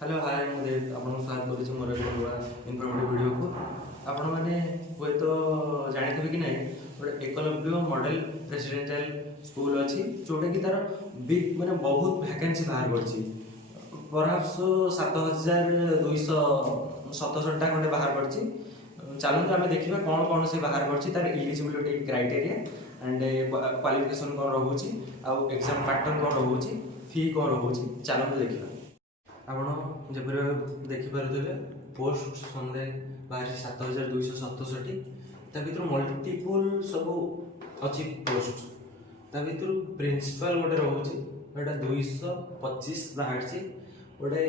Hello hi मुझे आपको स्वागत करुच्ची मोर एक नुआ इनफर्मेटिव वीडियो को आपण मैंने हुए तो जानी कि ना गोटे एकलव्य मॉडल रेसिडेंशियल स्कूल अच्छी जोटा कि तार बिग माने बहुत वैकेंसी बाहर करछि परहाप्स 7277 खंडे बाहर करछि। चलते आम देखा कौन कौन से बाहर करछि तार एलिजिबिलिटी क्राइटेरिया एंड क्वालिफिकेशन कौन रोचे आउ एग्जाम पैटर्न कौन रोचे फी कौन रोचे चलते देखा आपण जपर देखिपे पोस्ट सन्देह बाहर 7267 भर मल्टीपल सब अच्छी पोस्ट भर प्रिंसिपल गोटे रोचे 225 बाहर गोटे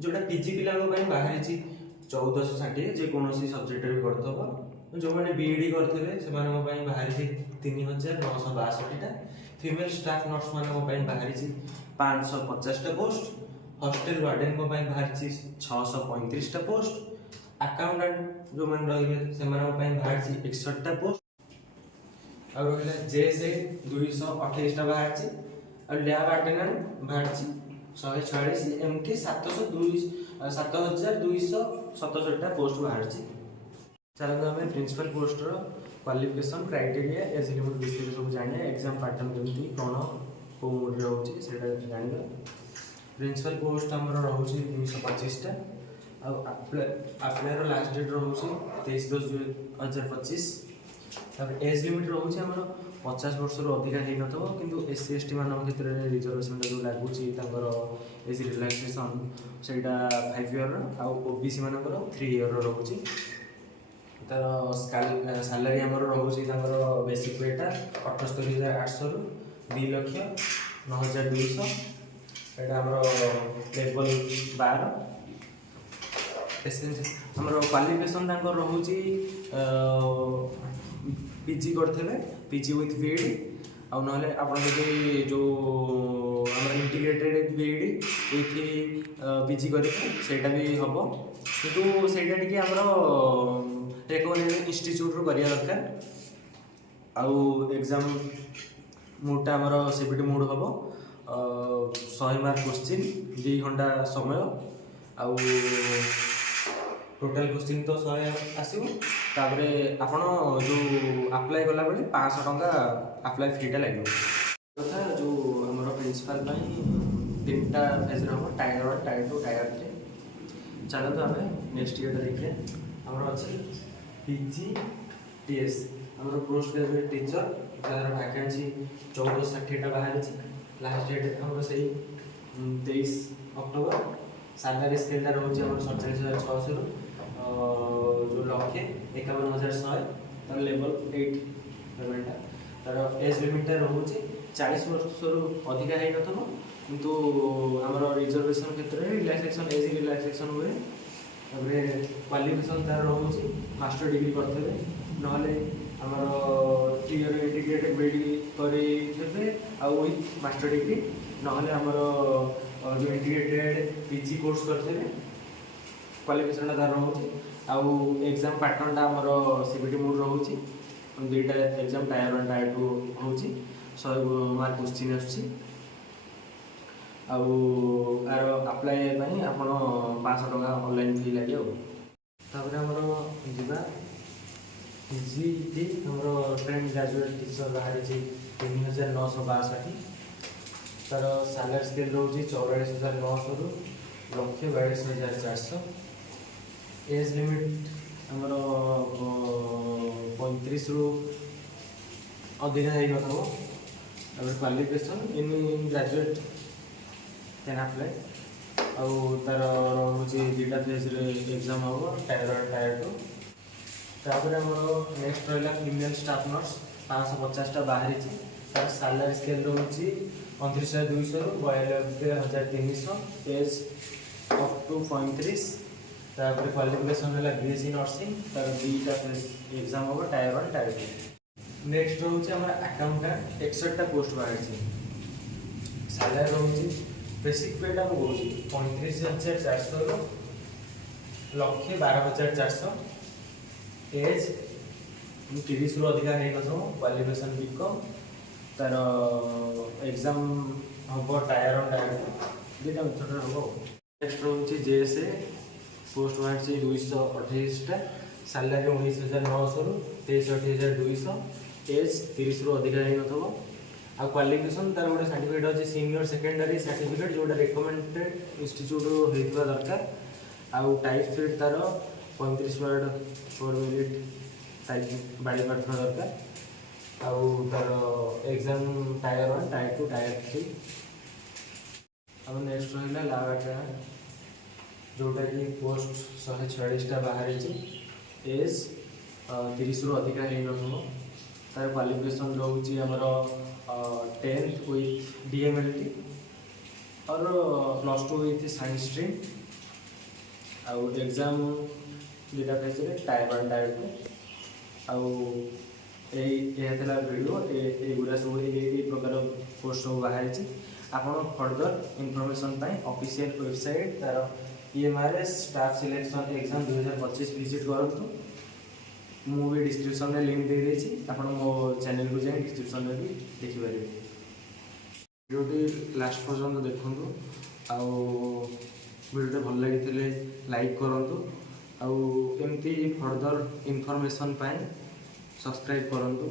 जोटा पीजी पिला बाहरी 1460 जेकोसी सब्जेक्ट भी करथबो जो मैंने बीईडी करथिले से बाहरी 3962 फीमेल स्टाफ नर्स बाहरी 550 पोस्ट हॉस्टल वार्डन को बाहरी 635 पोस्ट अकाउंटेंट जो मैंने रही से बाहरी 61 पोस्ट और रहा जेएसए 228 बाहरी और लैब अटेंडेंट बाहरी 146 एमटी 7277 पोस्ट बाहरी। चलते आम principal poster qualification criteria age limit विषय सब जाने एग्जाम पैटर्न केमती कौन कौ मोड रोचे जाना प्रिंसिपल पोस्ट आमर रोचे 225टा आप्लायर लास्ट डेट रोचे 23/10/2025 एज लिमिट रोचे आमर 50 वर्ष अधिका हो नथो किंतु एससी एसटी मान क्षेत्र में रिजर्वेशन जो लगुच एज रिलैक्सेशन से 5 ईयर आउ ओबीसी मान 3 ईयर रोचे तार सैलरी आमर रोचे बेसिक पेटा 78,800 रु 2,09,200 एटा हमरो लेवल 12 हमरो क्वालिफिकेशन तांको रहउची पीजी करथेबे पीजी विथ बीईडी आ नहले आपण जदि जो हमर इंटीग्रेटेड बीईडी विथ पीजी करी सेटा भी हबो किंतु सेटा टिके हमरो रेकग्नाइज्ड इंस्टीट्यूट रो करिया दरकार आउ एग्जाम मोडटा हमरो सीबीटी मोड हबो 100 मार्क क्वेश्चन 2 घंटा समय आउ टोटल क्वेश्चन तो 100 आसो तापरे आपण जो अप्लाई कला बेले 500 टंका अप्लाई फीटा लगे कथा जो हमर प्रिंसिपल तीनटा फेज हम टायर 1 टायर 2 टायर 3 चलते आम नेक्स्ट ईयर देखिए हमर अच्छे पीजी टीएस हमर post graduate teacher jar vacancy 1460 बाहर लास्ट डेट हमर से 23 अक्टोबर सैलरी स्केल रोचे 47,600 जो लक्षे 51,100 तार लेवल 8 पेमेंटा तार एज लिमिट रोचे 40 वर्ष अधिका है नथबो किंतु हमर रिजर्वेशन क्षेत्र में रिलैक्सेशन एज रिलैक्सेशन हुए तबरे क्वालिफिकेशन तार रोचे मास्टर डिग्री करथेबे नहले हमर 3 ईयर इंटीग्रेटेड बीईडी करी थेबे आ विथ मास्टर डिग्री नहले हमर जो इंटीग्रेटेड पीजी कोर्स करते क्वालिफिकेशन तार रोचे आउ एग्जाम पैटर्न आमर सीबीटी मोड रोचे दुईटा एग्जाम टायर 1 टायर 2 होची 100 मार्क क्वेश्चन आछी आउ आर अप्लाई पई आपण 500 टका ऑनलाइन फी लागे तापर हमर जिबा पीजीटी हमर ट्रेन ग्रेजुएट टीचर बाहर 3962 तार सैलरी स्केल रोचे 44,900 रु 1,42,400 एज लिमिट हमर 35 रु अधिक है नथबो qualification in graduate can apply आउ तार रोचे 2टा फेज रे एग्जाम हम टायर 1 टायर 2 तापर हमर नेक्स्ट रहला फीमेल स्टाफ नर्स 550 बाहरी तार सैलरी स्केल रोचे 29,200 रु 92,300 एज अप टू 35 तापर क्वालिफिकेशन है बीएससी नर्सिंग तार 2टा एग्जाम हम टायर 1 टायर 2 नेक्स्ट रोचे हमर अकाउंटेंट 61टा पोस्ट बाहर सैलरी रोचे बेसिक पेटा हम बोलছি 35,400 रु 1,12,400 एज 30 रु अधिका है क्वालिफिकेशन बीकॉम तार एग्जाम हम टायर 1 टायर 2 दुईटा मेथड हम। नेक्स्ट रोचे जेएसए पोस्ट बाहर 228टा सालारी 19,900 रु 63,200 एज 30 रु अधिक हो आ क्वालिफिकेशन तार गोटे सर्टिफिकेट अच्छे सीनियर सेकेंडरी सर्टिफिकेट जोटा रिकमेंडेड इंस्टीट्यूट होता दरकार आउ टाइप फिट तार 35 वर्ड पर मिनिट टाइप बाड़ी पाठ दरकार आउ तार एग्जाम टायर 1 टायर 2 टायर 3 अब नेक्स्ट रहा लावाटा जोटा कि पोस्ट 146टा बाहर एज 30 रु अधिक हो तार क्वालिफिकेशन रोचे आमर 10th विथ DMLT और +2 विथ साइंस स्ट्रीम आउ एग्जाम दुटा फेज टायर 1 टायर 2 आउ यह वीडियो युरा सब प्रकार पोस्ट सब बाहर आपन फर्दर इनफॉरमेशन ऑफिशियल वेबसाइट तार EMRS staff selection exam 2025 visit करूँ मुझे डिस्क्रिप्शन में लिंक दे देछि आपन मो चैनल को जाए डिस्क्रिप्शन में भी देखिपारे वीडियोटी लास्ट पर्यंत देखंतु आउ वीडियो भल लगी लाइक करंतु आउ एमती फर्दर इनफॉरमेशन सब्सक्राइब करंतु।